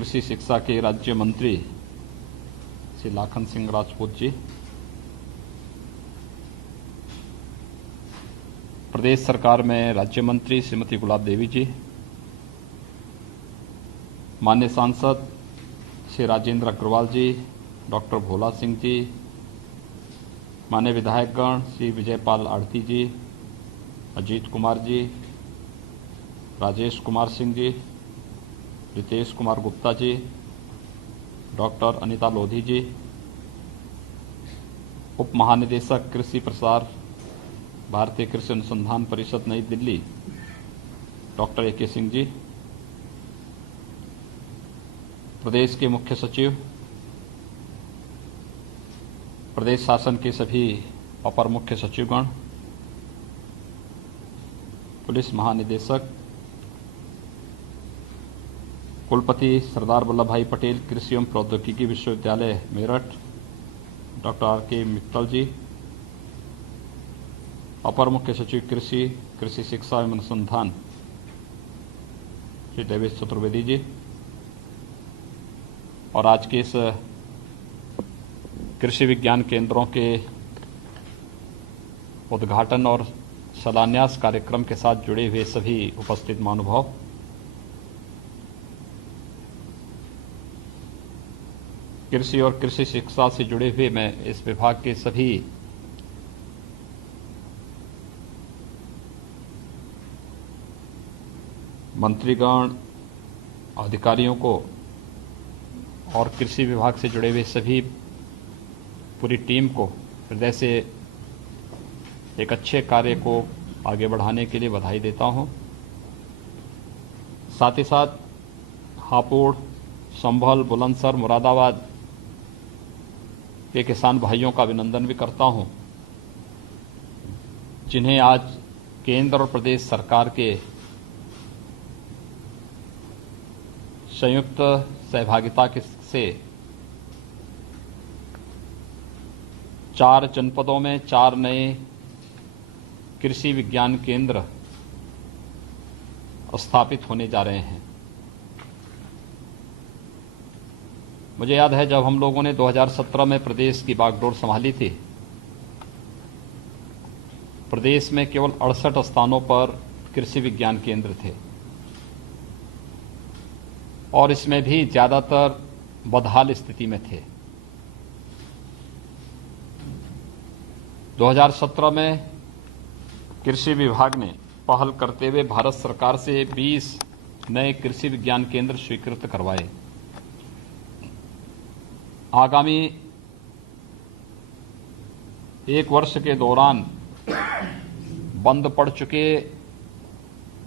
कृषि शिक्षा के राज्य मंत्री श्री लाखन सिंह राजपूत जी, प्रदेश सरकार में राज्य मंत्री श्रीमती गुलाब देवी जी, माननीय सांसद श्री राजेंद्र अग्रवाल जी, डॉक्टर भोला सिंह जी, माननीय विधायकगण श्री विजयपाल आढ़ती जी, अजीत कुमार जी, राजेश कुमार सिंह जी, रितेश कुमार गुप्ता जी, डॉक्टर अनीता लोधी जी, उप महानिदेशक कृषि प्रसार भारतीय कृषि अनुसंधान परिषद नई दिल्ली डॉक्टर ए के सिंह जी, प्रदेश के मुख्य सचिव, प्रदेश शासन के सभी अपर मुख्य सचिवगण, पुलिस महानिदेशक, कुलपति सरदार वल्लभ भाई पटेल कृषि एवं प्रौद्योगिकी विश्वविद्यालय मेरठ डॉक्टर आर के मित्तल जी, अपर मुख्य सचिव कृषि, कृषि शिक्षा एवं अनुसंधान श्री देवेश चतुर्वेदी जी, और आज के इस कृषि विज्ञान केंद्रों के उद्घाटन और शिलान्यास कार्यक्रम के साथ जुड़े हुए सभी उपस्थित महानुभाव, कृषि और कृषि शिक्षा से जुड़े हुए मैं इस विभाग के सभी मंत्रीगण, अधिकारियों को और कृषि विभाग से जुड़े हुए सभी पूरी टीम को हृदय से एक अच्छे कार्य को आगे बढ़ाने के लिए बधाई देता हूं। साथ ही साथ हापुड़, संभल, बुलंदशहर, मुरादाबाद के किसान भाइयों का अभिनंदन भी करता हूं, जिन्हें आज केंद्र और प्रदेश सरकार के संयुक्त सहभागिता से 4 जनपदों में 4 नए कृषि विज्ञान केंद्र स्थापित होने जा रहे हैं। मुझे याद है जब हम लोगों ने 2017 में प्रदेश की बागडोर संभाली थी, प्रदेश में केवल 68 स्थानों पर कृषि विज्ञान केंद्र थे और इसमें भी ज्यादातर बदहाल स्थिति में थे। 2017 में कृषि विभाग ने पहल करते हुए भारत सरकार से 20 नए कृषि विज्ञान केंद्र स्वीकृत करवाए। आगामी 1 वर्ष के दौरान बंद पड़ चुके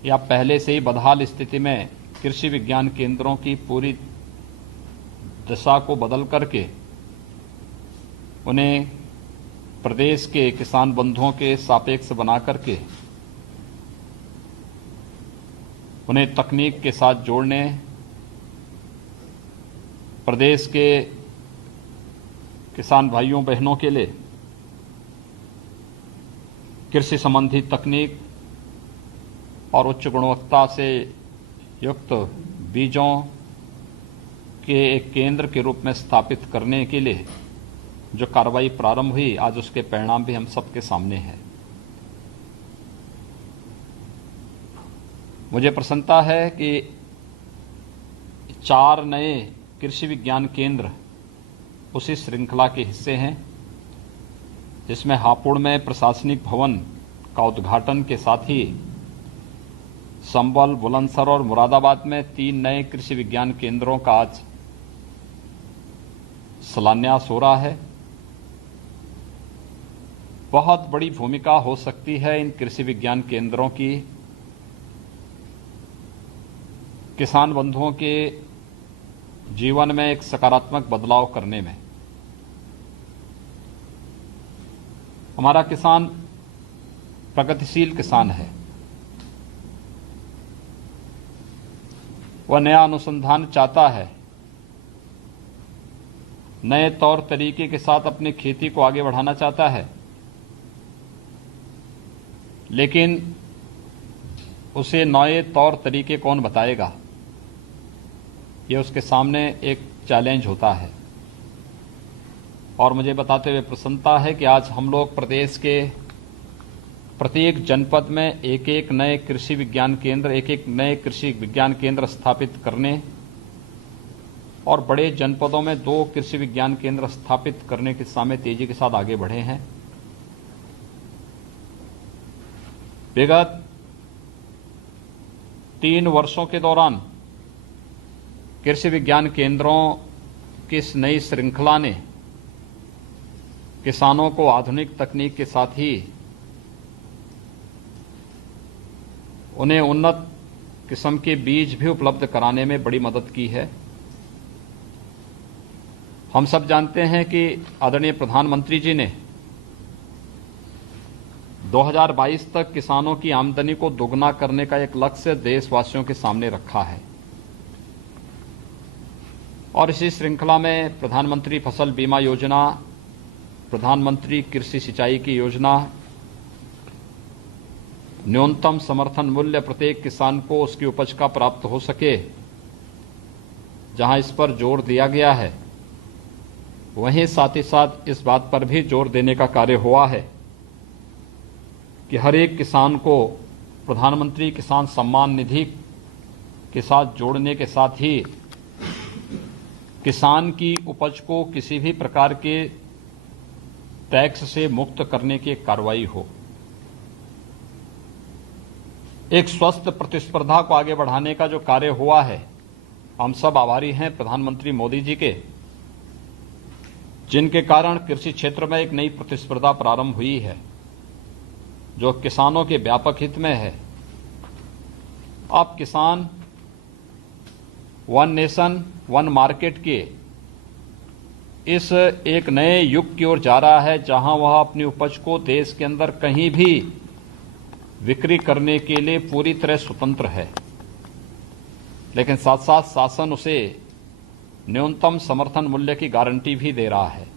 या पहले से ही बदहाल स्थिति में कृषि विज्ञान केंद्रों की पूरी दशा को बदल करके उन्हें प्रदेश के किसान बंधुओं के सापेक्ष बना करके उन्हें तकनीक के साथ जोड़ने, प्रदेश के किसान भाइयों बहनों के लिए कृषि संबंधी तकनीक और उच्च गुणवत्ता से युक्त बीजों के एक केंद्र के रूप में स्थापित करने के लिए जो कार्रवाई प्रारंभ हुई, आज उसके परिणाम भी हम सबके सामने हैं। मुझे प्रसन्नता है कि 4 नए कृषि विज्ञान केंद्र उसी श्रृंखला के हिस्से हैं, जिसमें हापुड़ में प्रशासनिक भवन का उद्घाटन के साथ ही संभल, बुलंदशहर और मुरादाबाद में 3 नए कृषि विज्ञान केंद्रों का आज शिलान्यास हो रहा है। बहुत बड़ी भूमिका हो सकती है इन कृषि विज्ञान केंद्रों की किसान बंधुओं के जीवन में एक सकारात्मक बदलाव करने में। हमारा किसान प्रगतिशील किसान है। वह नया अनुसंधान चाहता है, नए तौर तरीके के साथ अपनी खेती को आगे बढ़ाना चाहता है, लेकिन उसे नए तौर तरीके कौन बताएगा? ये उसके सामने एक चैलेंज होता है। और मुझे बताते हुए प्रसन्नता है कि आज हम लोग प्रदेश के प्रत्येक जनपद में एक एक नए कृषि विज्ञान केंद्र स्थापित करने और बड़े जनपदों में 2 कृषि विज्ञान केंद्र स्थापित करने के दिशा में तेजी के साथ आगे बढ़े हैं। विगत 3 वर्षों के दौरान कृषि विज्ञान केंद्रों की इस नई श्रृंखला ने किसानों को आधुनिक तकनीक के साथ ही उन्हें उन्नत किस्म के बीज भी उपलब्ध कराने में बड़ी मदद की है। हम सब जानते हैं कि आदरणीय प्रधानमंत्री जी ने 2022 तक किसानों की आमदनी को दोगुना करने का एक लक्ष्य देशवासियों के सामने रखा है और इसी श्रृंखला में प्रधानमंत्री फसल बीमा योजना, प्रधानमंत्री कृषि सिंचाई की योजना, न्यूनतम समर्थन मूल्य प्रत्येक किसान को उसकी उपज का प्राप्त हो सके, जहां इस पर जोर दिया गया है, वहीं साथ ही साथ इस बात पर भी जोर देने का कार्य हुआ है कि हर एक किसान को प्रधानमंत्री किसान सम्मान निधि के साथ जोड़ने के साथ ही किसान की उपज को किसी भी प्रकार के टैक्स से मुक्त करने की कार्रवाई हो। एक स्वस्थ प्रतिस्पर्धा को आगे बढ़ाने का जो कार्य हुआ है, हम सब आभारी हैं प्रधानमंत्री मोदी जी के, जिनके कारण कृषि क्षेत्र में एक नई प्रतिस्पर्धा प्रारंभ हुई है जो किसानों के व्यापक हित में है। अब किसान वन नेशन वन मार्केट के इस एक नए युग की ओर जा रहा है, जहां वह अपनी उपज को देश के अंदर कहीं भी बिक्री करने के लिए पूरी तरह स्वतंत्र है, लेकिन साथ साथ शासन उसे न्यूनतम समर्थन मूल्य की गारंटी भी दे रहा है।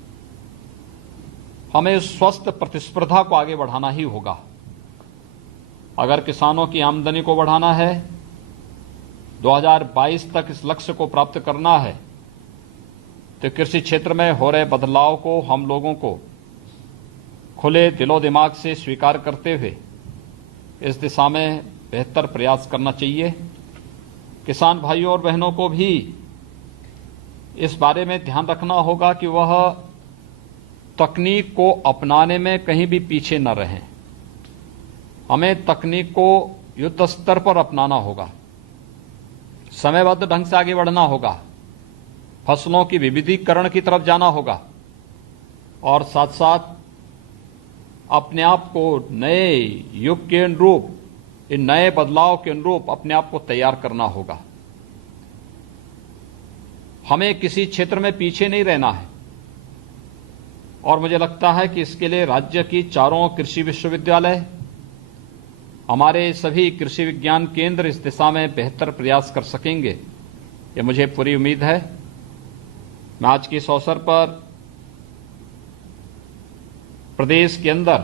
हमें स्वस्थ प्रतिस्पर्धा को आगे बढ़ाना ही होगा। अगर किसानों की आमदनी को बढ़ाना है, 2022 तक इस लक्ष्य को प्राप्त करना है, तो कृषि क्षेत्र में हो रहे बदलाव को हम लोगों को खुले दिलो दिमाग से स्वीकार करते हुए इस दिशा में बेहतर प्रयास करना चाहिए। किसान भाइयों और बहनों को भी इस बारे में ध्यान रखना होगा कि वह तकनीक को अपनाने में कहीं भी पीछे न रहें। हमें तकनीक को युद्ध स्तर पर अपनाना होगा, समयबद्ध ढंग से आगे बढ़ना होगा, फसलों की विविधीकरण की तरफ जाना होगा और साथ साथ अपने आप को नए युग के अनुरूप, इन नए बदलाव के अनुरूप अपने आप को तैयार करना होगा। हमें किसी क्षेत्र में पीछे नहीं रहना है और मुझे लगता है कि इसके लिए राज्य की 4 कृषि विश्वविद्यालय, हमारे सभी कृषि विज्ञान केंद्र इस दिशा में बेहतर प्रयास कर सकेंगे, ये मुझे पूरी उम्मीद है। मैं आज के इस अवसर पर प्रदेश के अंदर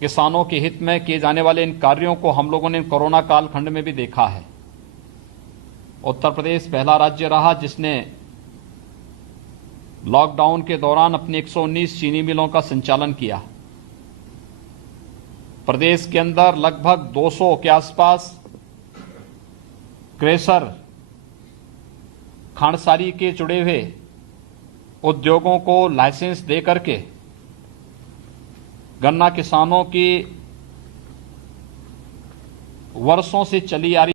किसानों के हित में किए जाने वाले इन कार्यों को हम लोगों ने कोरोना कालखंड में भी देखा है। उत्तर प्रदेश पहला राज्य रहा जिसने लॉकडाउन के दौरान अपनी 119 चीनी मिलों का संचालन किया। प्रदेश के अंदर लगभग 200 के आसपास क्रेशर, खांडसारी के जुड़े हुए उद्योगों को लाइसेंस दे करके गन्ना किसानों की वर्षों से चली आ रही